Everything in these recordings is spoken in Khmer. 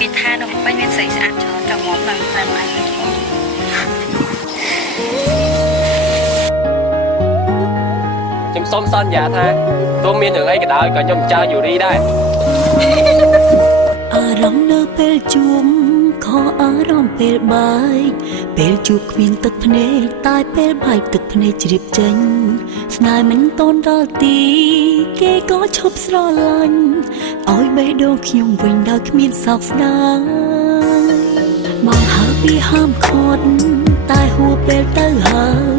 គេថានំពេញមានស្អីស្អាតច្រើនតែមកឡើងតាមឯងខ្ញុំសូមសន្យាថាទោះមានរឿងអីក៏ដោយក៏ខ្ញុំចោលយូរីដែរអារម្មណ៍នៅពេលជួបខកអារម្មណ៍ពេលបែកពេលជួបគ្មានទឹកភ្នែកតែពេលបែកទឹកភ្នែកជ្រាបចេញស្នេហ៍មិនតន់ដល់ទីគេក៏ឈប់ស្រឡាញ់ឲ្យបេះដូងខ្ញុំវិញដោយគ្មានសោកស្ដាយមកហើពីហាមឃាត់តែហួពេលទៅហើយ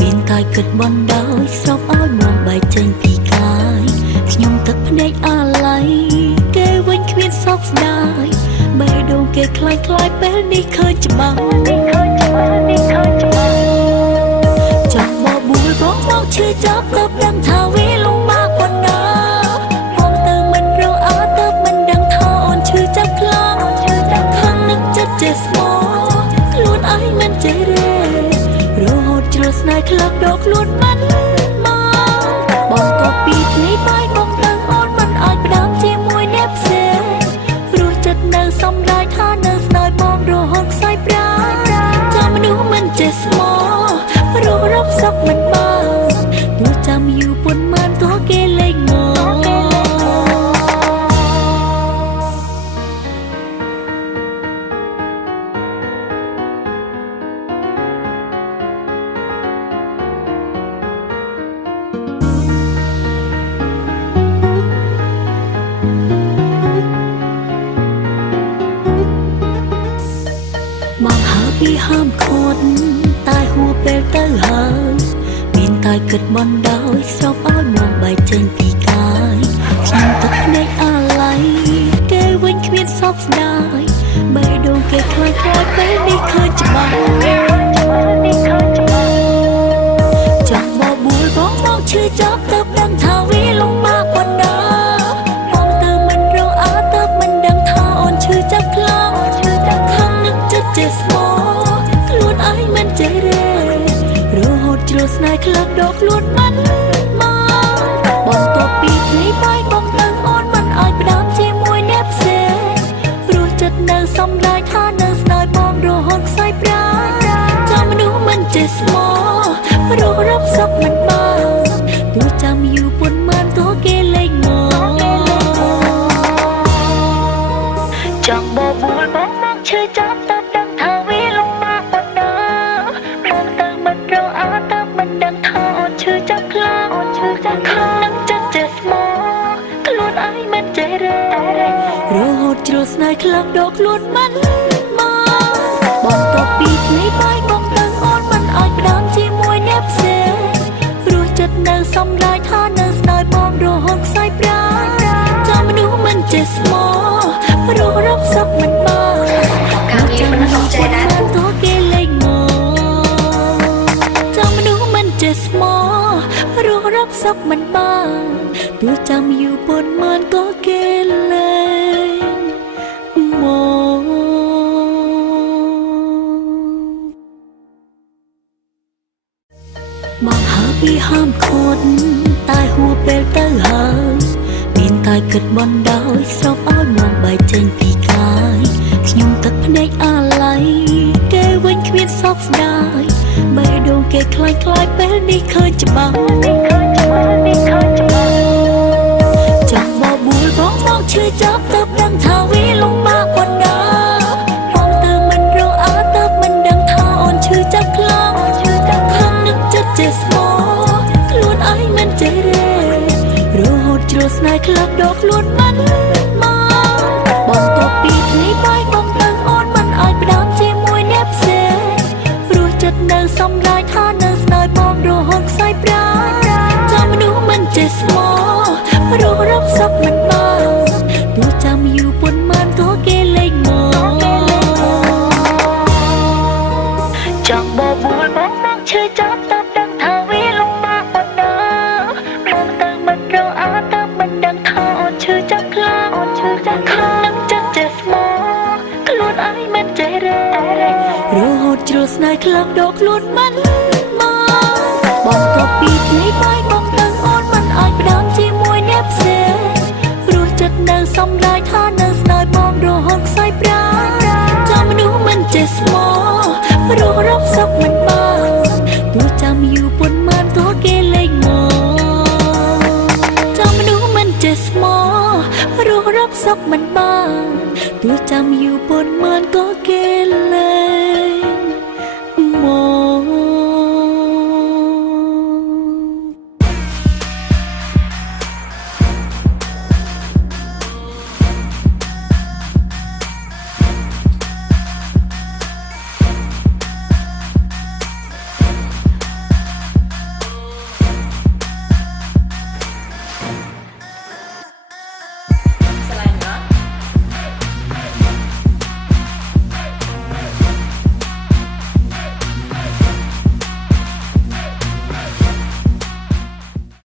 មានតែគិតបណ្ដោយស្រោបឲ្យមកបែកចេញពីកាយខ្ញុំទឹកភ្នែកអាឡ័យគេវិញគ្មានសោកស្ដាយបេះដូងគេខ្លាយខ្លាយពេលនេះឃើញច្បាស់ចាំបបួលបងមកឈឺចាប់ទៅដឹងថាវាលំបាកប៉ុណ្ណាបងទៅមិនរកអើទៅមិនដឹងថាអូនឈឺចាប់ខ្លាំងខាងនឹងចិត្តចេះស្មោខ្លួនឯងមិនចេះរេរហូតជ្រុលស្នេហ៍ក្លាប់ដកខ្លួនមិនមកបងទៅពីថ្ងៃបាយបងទៅអូនមិនអាចផ្ដាំជាមួយអ្នកផ្សេងព្រោះចិត្តនៅសំឡាយថានៅស្នេហ៍បងរហូតខ្សែប្រាចាំមនុស្សមិនចេះស្មោរੂរົບសក់មិនបានទោះចាំយូរប៉ុន្មានទោះគេលេងមកមកហើពីហាមឃាត់តែហួពេលទៅហើយមានតែគិតបណ្ដោយស្រោបឲ្យមកបែកចេញពីកាយខ្ញុំទឹកភ្នែកអាឡ័យគេវិញគ្មានសោកស្ដាយបេះដូងគេខ្លាយខ្លាយពេលនេះឃើញច្បាស់ចាំបបួលបងមកឈឺចាប់ទៅដឹងថាវាលំបាកប៉ុណ្ណាបងទៅមិនរកអើទៅមិនដឹងថាអូនឈឺចាប់ខ្លាំងខាងនឹងចិត្តចេះស្មោខ្លួនឯងមិនចេះរេរហូតជ្រុលស្នេហ៍ក្លាប់ដកខ្លួនមិនមកបងទៅពីថ្ងៃបាយបងទៅអូនមិនអាចផ្ដាំជាមួយអ្នកផ្សេងព្រោះចិត្តនៅសំឡាយថានៅស្នេហ៍បងរហូតខ្សែប្រាចាំមនុស្សមិនចេះស្មោរੂរົບសក់មិនបានទោះចាំយូរប៉ុន្មានទោះគេលេងមកចង់បបួលបងមកឈឺចាប់ទៅដឹងថាវាលំបាកប៉ុណ្ណាបងទៅមិនរកអើទៅមិនដឹងថាអូនឈឺចាប់ខ្លាំងខាងនឹងចិត្តចេះស្មោខ្លួនឯងមិនចេះរេរហូតជ្រុលស្នេហ៍ក្លាប់ដកខ្លួនមិនមកបងទៅពីថ្ងៃបាយបងទៅអូនមិនអាចផ្ដាំជាមួយអ្នកផ្សេងព្រោះចិត្តនៅសំឡាយថានៅស្នេហ៍បងរហូតខ្សែប្រាចាំមនុស្សមិនចេះស្មោរੂរົບសក់មិនបានការងារមិនអត់ចេះដែរទោះគេលេងមកចាំមនុស្សមិនចេះស្មោរੂរົບសក់មិនបានទោះចាំយូរប៉ុន្មានក៏គេលេងមកហើពីហាមឃាត់តែហួពេលទៅហើយមានតែគិតបណ្ដោយស្រោបឲ្យមកបែកចេញពីកាយខ្ញុំទឹកភ្នែកអាឡ័យគេវិញគ្មានសោកស្ដាយបេះដូងគេខ្លាយខ្លាយពេលនេះឃើញច្បាស់ចាំបបួលបងមកឈឺចាប់ទៅដឹងថាវាលំបាកប៉ុណ្ណាបងទៅមិនរកអើទៅមិនដឹងថាអូនឈឺចាប់ខ្លាំងខាងនឹងចិត្តចេះស្មោខ្លួនឯងមិនចេះរេរហូតជ្រុលស្នេហ៍ក្លាប់ដកខ្លួនមិនមកបងទៅពីថ្ងៃបាយបងទៅអូនមិនអាចផ្ដាំជាមួយអ្នកផ្សេងព្រោះចិត្តនៅសំឡាយថានៅស្នេហ៍បងរហូតខ្សែប្រាចាំមនុស្សមិនចេះស្មោរੂរົບសក់មិនបានទោះចាំយូរប៉ុន្មានទោះគេលេងមកចង់បបួលបងមកឈឺចាប់ទៅដឹងថាវាលំបាកប៉ុណ្ណាបងទៅមិនរកអើទៅមិនដឹងថាអូនឈឺចាប់ខ្លាំងខាងនឹងចិត្តចេះស្មោខ្លួនឯងមិនចេះរេរហូតជ្រុលស្នេហ៍ក្លាប់ដកខ្លួនមិនមកបងទៅពីថ្ងៃបាយបងទៅអូនមិនអាចផ្ដាំជាមួយអ្នកផ្សេងព្រោះចិត្តនៅសំឡាយថានៅស្នេហ៍បងរហូតខ្សែ จ็สมอรู้รักสักมันบ้าตัวจำอยู่บนมันก็เกลยงอจำดูมันเจ็สมอรู้รักสักมันบ้าตัวจำอยู่บนมันก็เกล